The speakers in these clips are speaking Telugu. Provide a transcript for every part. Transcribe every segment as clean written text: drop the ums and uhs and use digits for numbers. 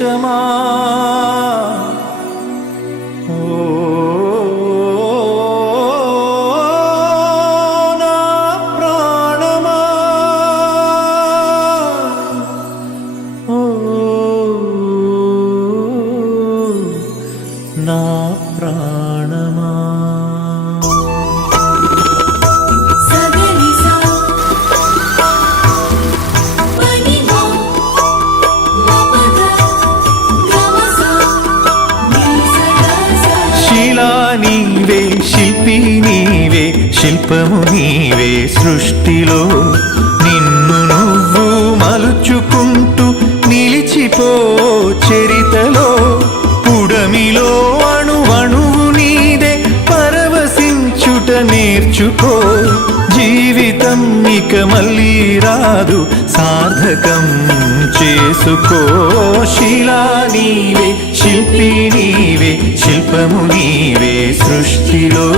దేశమా నా ప్రాణమా నా ప్రాణమా నీవే శిల్పి నీవే శిల్పము నీవే సృష్టిలో నిన్ను నువ్వు మలుచుకుంటూ నిలిచిపో చరితలో పుడమిలో అణువణువు నీదే పరవశించుట నేర్చుకో జీవితం ఇక మళ్ళీ రాదు సార్థకం చేసుకో శిలా నీవే శిల్పి నీవే శిల్పము నీవే సృష్టిలో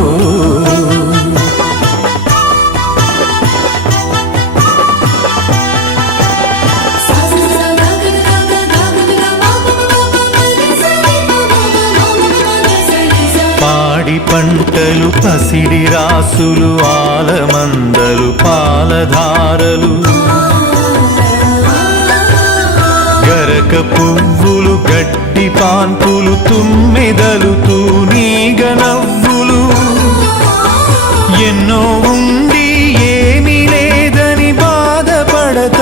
పాడి పంటలు పసిడి రాసులు ఆలమందలు పాలధారలు గరక పువ్వులు గడ్డి పాన్పులు తుమ్మెదలు తూనీగ నవ్వులు ఎన్నో ఉండి ఏమీ లేదని బాధపడతావెందుకో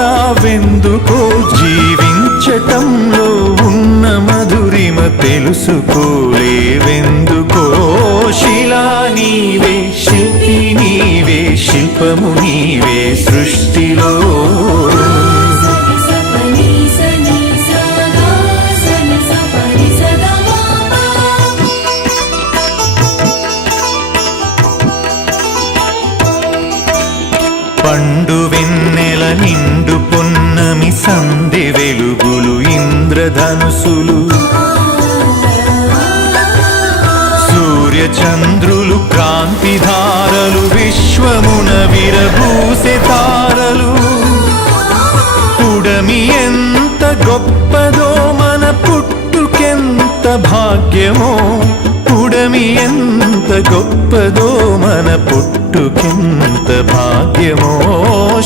జీవించటంలో ఉన్న మధురిమ తెలుసుకోలేవెందుకో శిలా నీవే శిల్పి నీవే శిల్పము నీవే సృష్టిలో పండు వెన్నెల నిండు పొన్నమి సందె వెలుగులు ఇంద్రధనుసులు సూర్య చంద్రులు క్రాంతిధారలు విశ్వమున విరబూసె తారలు పుడమి ఎంత గొప్పదో మన పుట్టుకెంత భాగ్యమో పుడమి ఎంత గొప్పదో మన పుట్టుకెంత భాగ్యమో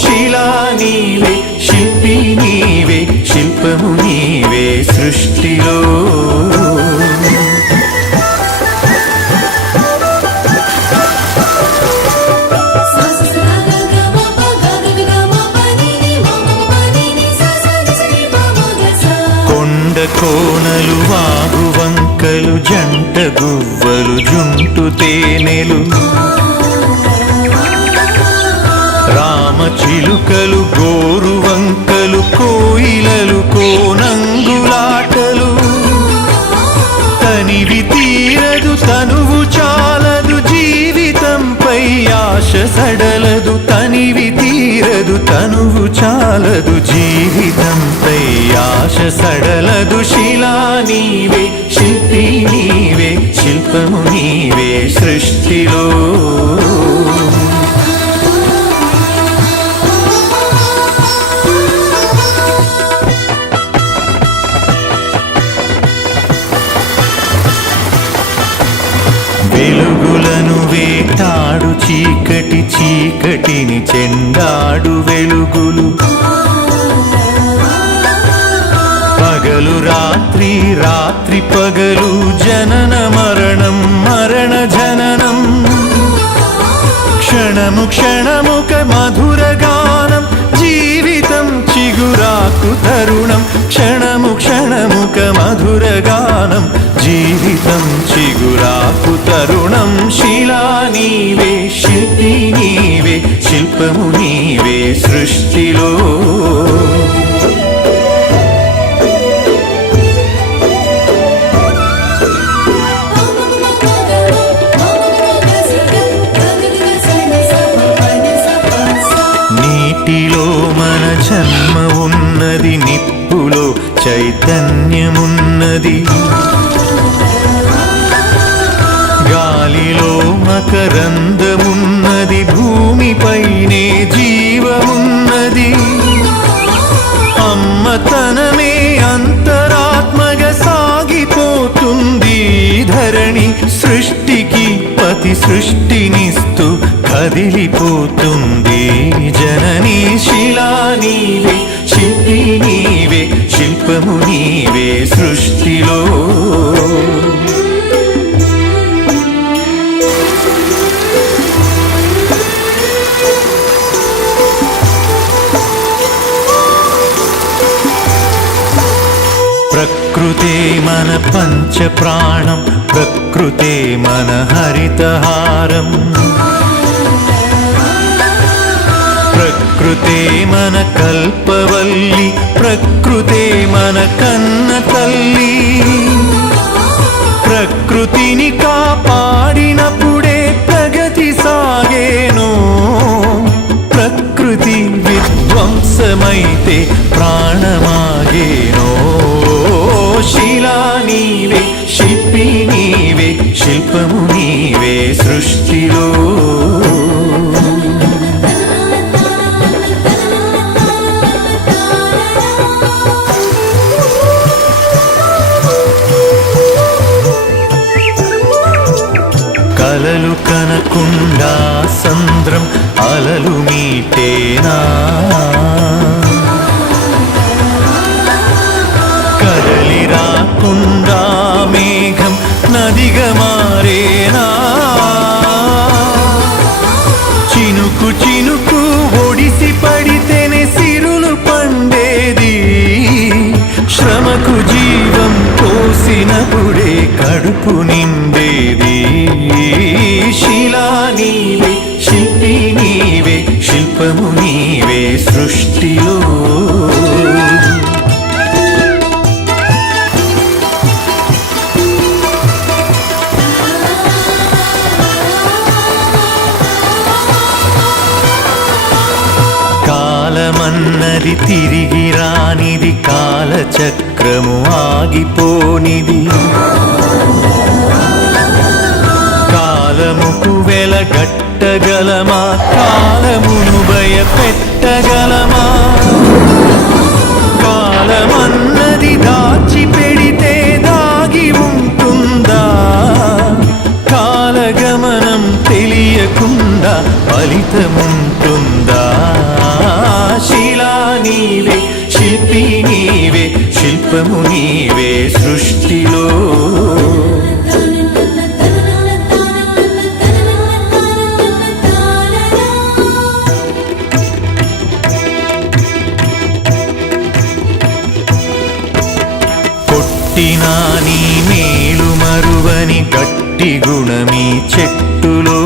శిలా నీవే శిల్పి నీవే శిల్పము నీవే సృష్టిలో కోనలు వాగు వంకలు జంట గువ్వలు జుంటు తేనెలు రామ చిలుకలు గోరు వంకలు కోయిలలు కోనంగులాటలు తనివి తీరదు తనువు చాలదు జీవితంపై ఆశ సడలదు తనివి తీరదు తనువు చాలదు జీవితంపై ఆశ సడలదు శిలా నీవే శిల్పి నీవే శిల్పము నీవే సృష్టిలో వెలుగులను వేటాడు చీకటి చీకటిని చెండాడు వెలుగులు పగలు రాత్రి రాత్రి పగలు జనన మరణం మరణ జననం క్షణము క్షణముక మధుర గానం జీవితం చిగురాకు తరుణం క్షణము క్షణముక మధుర గానం జీవితం చిగురాకు తరుణం శిలా నీవే శిల్పి నీవే శిల్పము నీవే సృష్టిలో నీటిలో మన జన్మ ఉన్నది నిప్పులో చైతన్యమున్నది గాలిలో మకరందమున్నది భూమిపైనే జీవమున్నది అమ్మతనమే అంతరాత్మ సృష్టినిస్తూ కదిలిపోతుంది జననీ. శిలా నీవే, శిల్పి నీవే, శిల్పము నీవే సృష్టిలో. ప్రకృతే మన పంచ ప్రాణం, ప్రకృతే మన హరితహారం, ప్రకృతే మన కల్పవల్లి, ప్రకృతే మన కన్న తల్లి. ప్రకృతిని కాపాడినప్పుడే ప్రగతి సాగేను, ప్రకృతి విధ్వంసమైతే ప్రాణమాగేనో. శిలా నీవే, శిల్పి నీవే, శిల్పము నీవే సృష్టిలో. కలలు కనకుండా సంద్రం అలలు మీటేనా, కదలి రాకుండా మేఘం నదిగా మారేనా. చినుకు చినుకు ఒడిసి పడితేనే సిరులు పండేది, శ్రమకు జీవం పోసినప్పుడే కడుపు నిండేది. శిలా నీవే, శిల్పి నీవే, శిల్పము నీవే సృష్టిలో. కాలమన్నది తిరిగి రానిది, కాలచక్రము ఆగిపోనిది. కాలముకు వెలగట్టగలమా, కాలమును భయపెట్టగలమా. కాలమన్నది దాచి పెడితే దాగి ఉంటుందా, కాలగమనం తెలియకుండా ఫలితముంటుందా. శిలా నీవే, శిల్పి నీవే, శిల్పము నీవే సృష్టిలో. కొట్టినా నీ మేలు మరువని గట్టి గుణమీ చెట్టులో.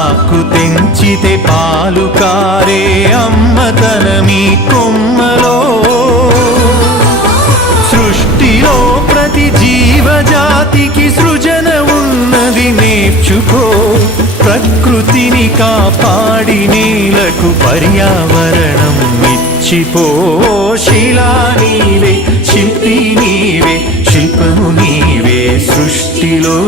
ఆకు తెంచితే పాలు కారే అమ్మతనమీ కొమ్మలో. సృష్టిలో ప్రతి జీవజాతికి సృజన ఉన్నది నేర్చుకో, ప్రకృతిని కాపాడి నేలకు పర్యావరణం ఇచ్చిపో. శిలా నీవే, శిల్పి నీవే, శిల్పము నీవే సృష్టిలో.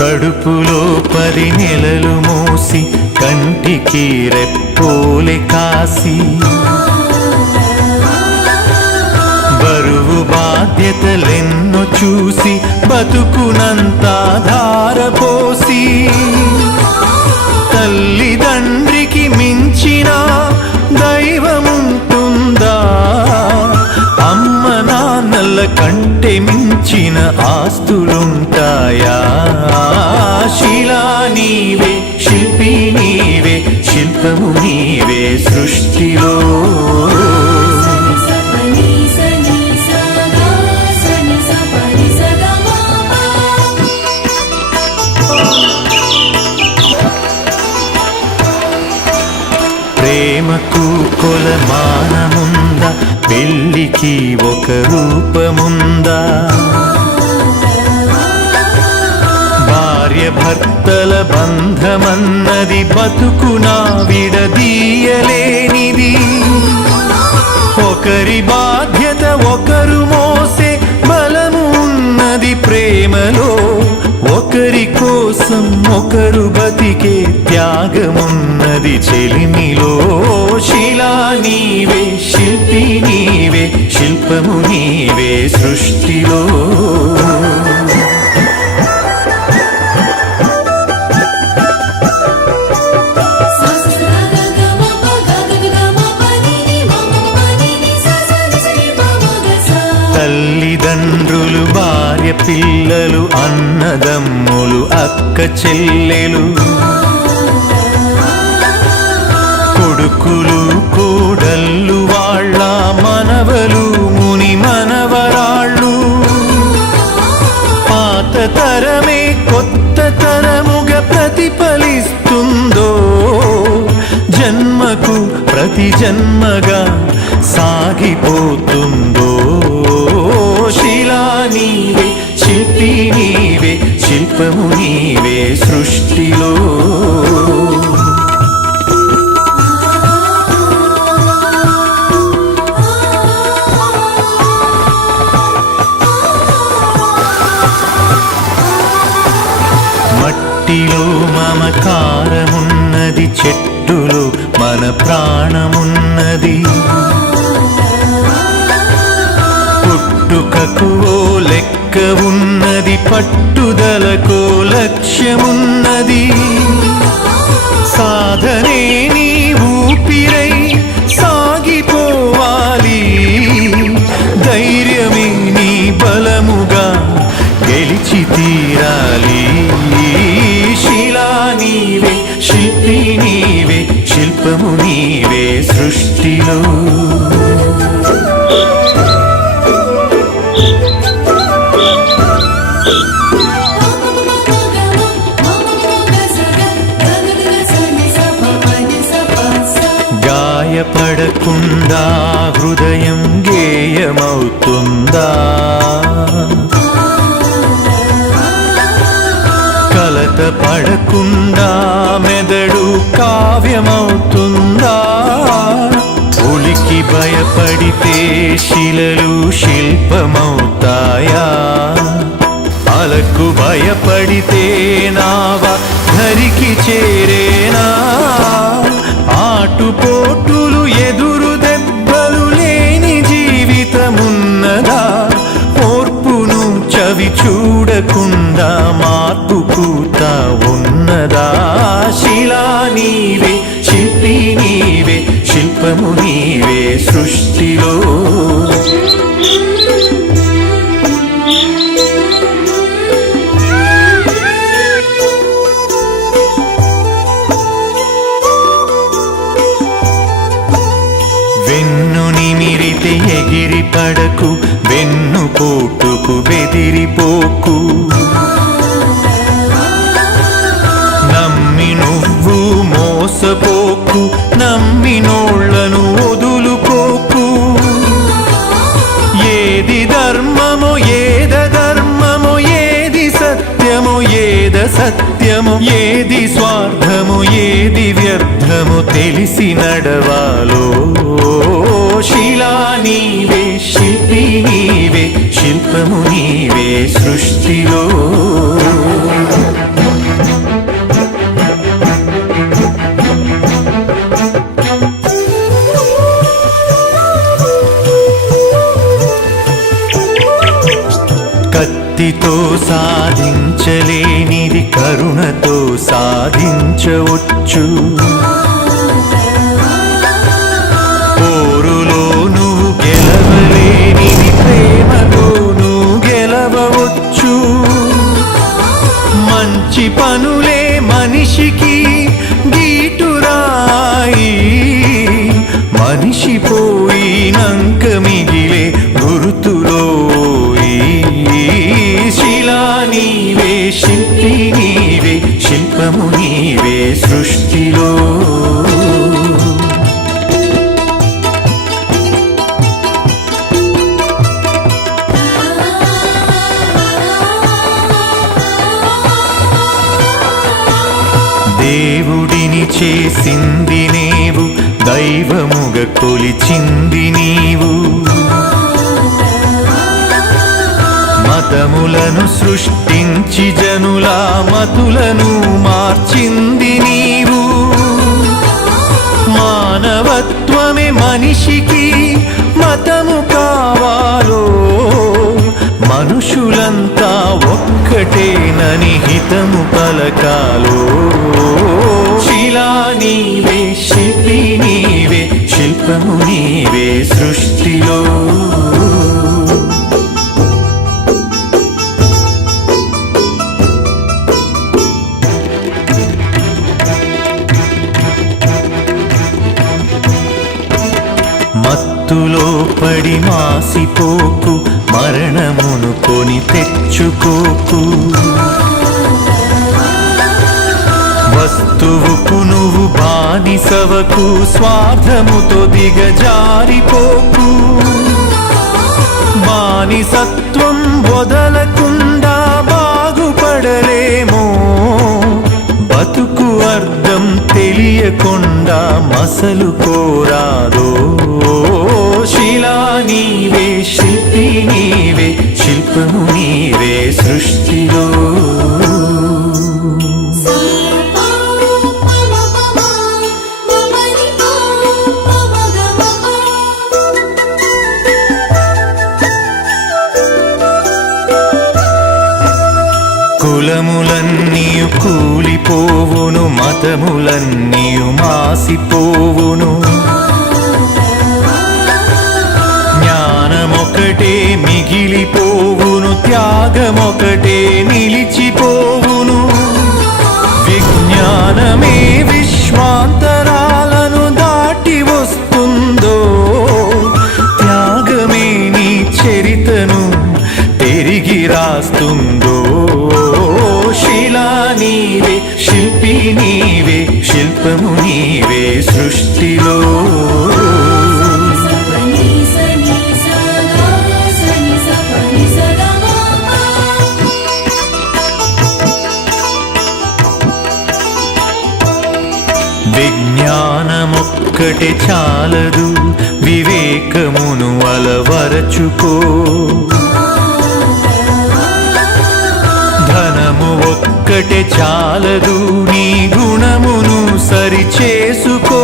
కడుపులో 10 నెలలు మోసి కంటికి రెప్పోలే కాసి, బరువు బాధ్యతలెన్నో చూసి బతుకునంతా ధారపోసి. తల్లిదండ్రికి మించిన దైవముంటుందా, అమ్మ నాన్నల కంటే మించిన ఆస్తులుంటాయా. శిలా నీవే, శిల్పి నీవే, శిల్పము నీవే సృష్టిలో. ప్రేమకు కొలమానముందా, పెళ్ళికి ఒక రూపముందా. భార్య భర్తల బంధమన్నది బతుకునా విడదీయలేనిది. ఒకరి బాధ్యత ఒకరు మోసే బలము ఉన్నది ప్రేమలో. ఒకరి చెలిమిలో శిలా నీవే, శిల్పి నీవే, శిల్పము నీవే సృష్టిలో. తల్లిదండ్రులు, భార్య, పిల్లలు, అన్నదమ్ములు, అక్క చెల్లెలు, కొడుకులు, కోడళ్ళు, వాళ్ళ మనవలు, ముని మనవరాళ్ళు, పాత తరమే కొత్త తరముగా ప్రతిఫలిస్తుందో, జన్మకు ప్రతి జన్మగా సాగిపోతుందో. శిలా నీవే, శిల్పి నీవే, శిల్పము నీవే సృష్టిలో. మట్టిలో మమకారమున్నది, చెట్టులో మన ప్రాణమున్నది, పుట్టుకకు ఓ లెక్క ఉన్నది, పట్టుదలకు లక్ష్యమున్నది, సాధనే నీ ఊపిరై సాగిపోవాలి, ధైర్యమే నీ బలముగా గెలిచి తీరాలి. శిలా నీవే, శిల్పి నీవే, శిల్పము నీవే సృష్టిలో. గాయపడకుండా హృదయం గేయమవుతుందా, కలత పడకుండా మెదడు కావ్యమవుతుందా, ఉలికి భయపడితే శిలలు శిల్పమవుతాయా, అలకు భయపడితే నావ ధరికి చేరేనా, ఆటుపోటులు ఎదురు దెబ్బలు లేని జీవితమున్నదా, ఓర్పును చవి చూడకుండా మార్పు పూత ఉన్నదా. శిలా నీవే, శిల్పి నీవే, శిల్పము నీవే సృష్టిలో. వెన్ను నిమిరితే ఎగిరి పడకు, వెన్ను పోటుకు బెదిరిపోకు, నమ్మి నువ్వు మోసపోకు, నమ్మినోళ్లను వదులుకోకు, ఏది ధర్మమో ఏద ధర్మమో, ఏది సత్యమో ఏద సత్యమో, ఏది స్వార్థమో ఏది వ్యర్థమో తెలిసి నడవాలో. శిలా నీవే, శిల్పి నీవే, శిల్పము నీవే సృష్టిలో. కత్తితో సాధించలేనిది కరుణతో సాధించవచ్చు, పోరులో నువ్వు గెలవలేనిది ప్రేమతో నువ్వు గెలవవచ్చు, మంచి పనులే మనిషికి గీటురాయి, మనిషి పోయినంక మిగిలే గుర్తులో. శిలా నీవే, శిల్పి నీవే, శిల్పము నీవే సృష్టిలో. దేవుడిని చేసింది నీవు, దైవముగా కొలిచింది నీవు, మతములను సృష్టించి జనుల మతులను మార్చింది నీవు, మానవత్వమే మనిషికి మతము కావాలో, మనుషులంతా ఒక్కటేనని హితము పలకాలో. శిలా నీవే, శిల్పి నీవే, శిల్పము నీవే సృష్టిలో. మత్తులో పడి మాసిపోకు, మరణమును కొని తెచ్చుకోకు. వస్తువుకు నువ్వు బానిసవకు, స్వార్థముతో దిగజారిపోకు. బానిసత్వం వదలకుండా బాగుపడలేమో, బతుకు అర్థం తెలియకుండా మసలు కోరాదో. శిలా నీవే, శిల్పి నీవే, శిల్పము నీవే సృష్టిలో. కులములన్నీయు కూలిపోవును, మతములన్నీయు మాసిపోవును. జ్ఞానమొకటే మిగిలిపోవును, త్యాగమొకటే నిలిచిపోవును. విజ్ఞానమే విశ్వాంతరాలను దాటి వస్తుందో, త్యాగమే నీ చరితను తిరిగి రాస్తుందో. శిలా నీవే, శిల్పి నీవే, శిల్పము నీవే సృష్టిలో. విజ్ఞానమొక్కటే చాలదు, వివేకమును అలవరచుకో. ధనము ఒక్కటే చాలదు, నీ గుణమును సరిచేసుకో.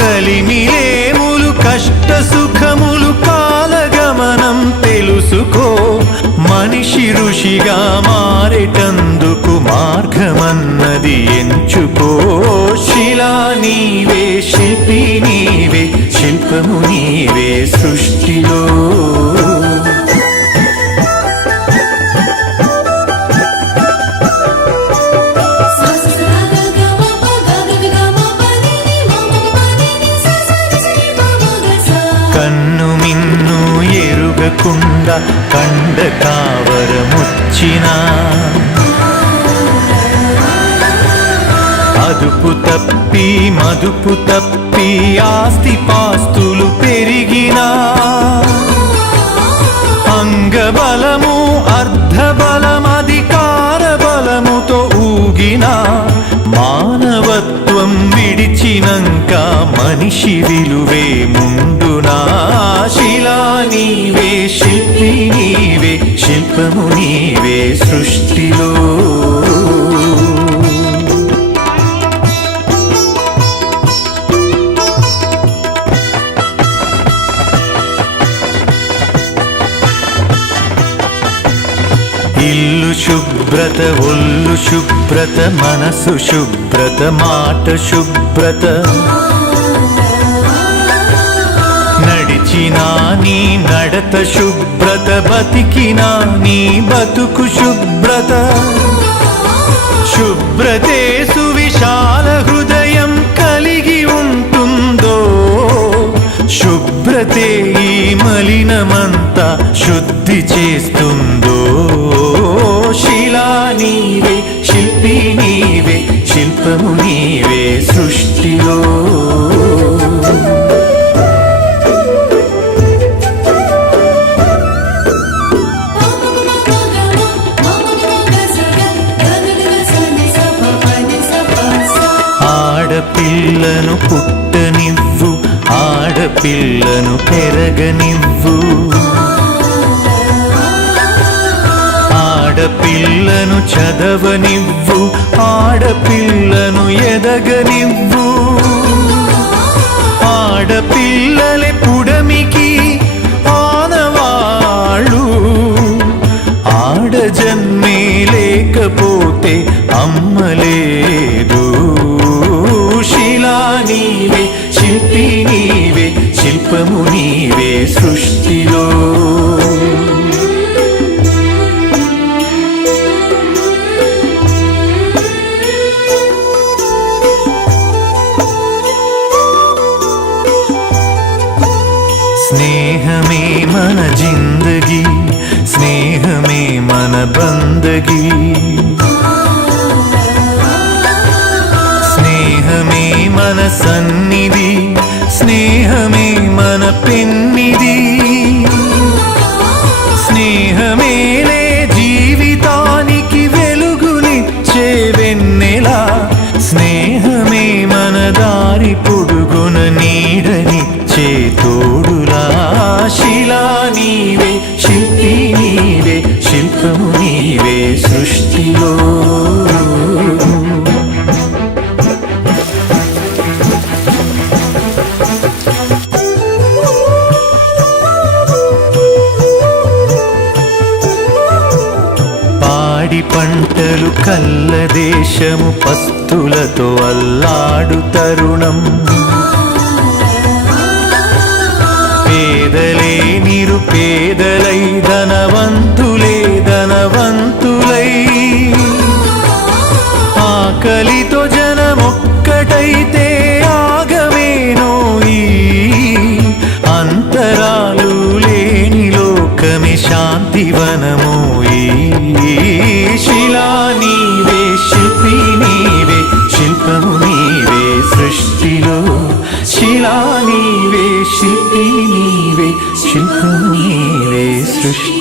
కలిమిలేములు కష్ట సుఖములు కాలగమనం తెలుసుకో. మనిషి ఋషిగా మారేటందుకు మార్గమన్నది ఎంచుకో. శిలా నీవే, శిల్పి నీవే, శిల్పము నీవే సృష్టిలో. కన్ను మిన్ను ఎరుగకుండా కండ కావరముచ్చినా, అదుపు తప్పి మదుపు తప్పి ఆస్తి పాస్తులు పెరిగినా, అంగబలము అర్ధబలం అధికార బలముతో ఊగినా, మానవత్వం విడిచినంక మనిషి విలువే ముందునా. శిలా నీవే, శిల్పి నీవే, శిల్పము నీవే సృష్టిలో. ఇల్లు శుభ్రత, ఒళ్ళు శుభ్రత, మనసు శుభ్రత, మాట శుభ్రత. నడిచినా నీ నడత శుభ్రత, బతికినా నీ బతుకు శుభ్రత. శుభ్రతే సువిశాల హృదయం కలిగి ఉంటుందో, శుభ్రతే ఈ మలినమంతా శుద్ధి చేస్తుందో. శిలా నీవే, శిల్పి నీవే, శిల్పము నీవే సృష్టిలో. ఆడపిల్లను పుట్టనివ్వు, ఆడపిల్లను పెరగనివ్వు. ఆడపిల్లను చదవనివ్వు, ఆడపిల్లను ఎదగనివ్వు. ఆడపిల్లలే పుడమికి ఆనవాళ్ళు, ఆడజన్మే లేకపోతే అమ్మలేదు. శిలా నీవే, శిల్పి నీవే, శిల్పము నీవే సృష్టిలో. స్నేహమే మన జిందగీ, స్నేహమే మన బందగీ. స్నేహమే మన సన్నిధి, స్నేహమే మన పెన్నిధి. స్నేహమేలే జీవితానికి వెలుగునిచ్చే వెన్నెలా. స్నేహమే మన దారి పొడుగున నీడనిచ్చే తోడులా. శిలా నీవే, శిల్పి నీవే, శిల్పము నీవే సృష్టిలో. పాడి పంటలు కల్ల దేశము, పస్తులతో అల్లాడు తరుణం. పేదలే నిరుపేదలై, ధనవంతులే ధనవంతులై. ఆకలితో జనమొక్కటైతే ఆగమేనోయి. అంతరాలు లేని లోకమే శాంతివనమోయి. శిలా నీవే, శిల్పి నీవే, శిల్పము నీవే సృష్టిలో. శిలా నీవే, శిల్పి నీవే, శిల్పము నీవే సృష్టి.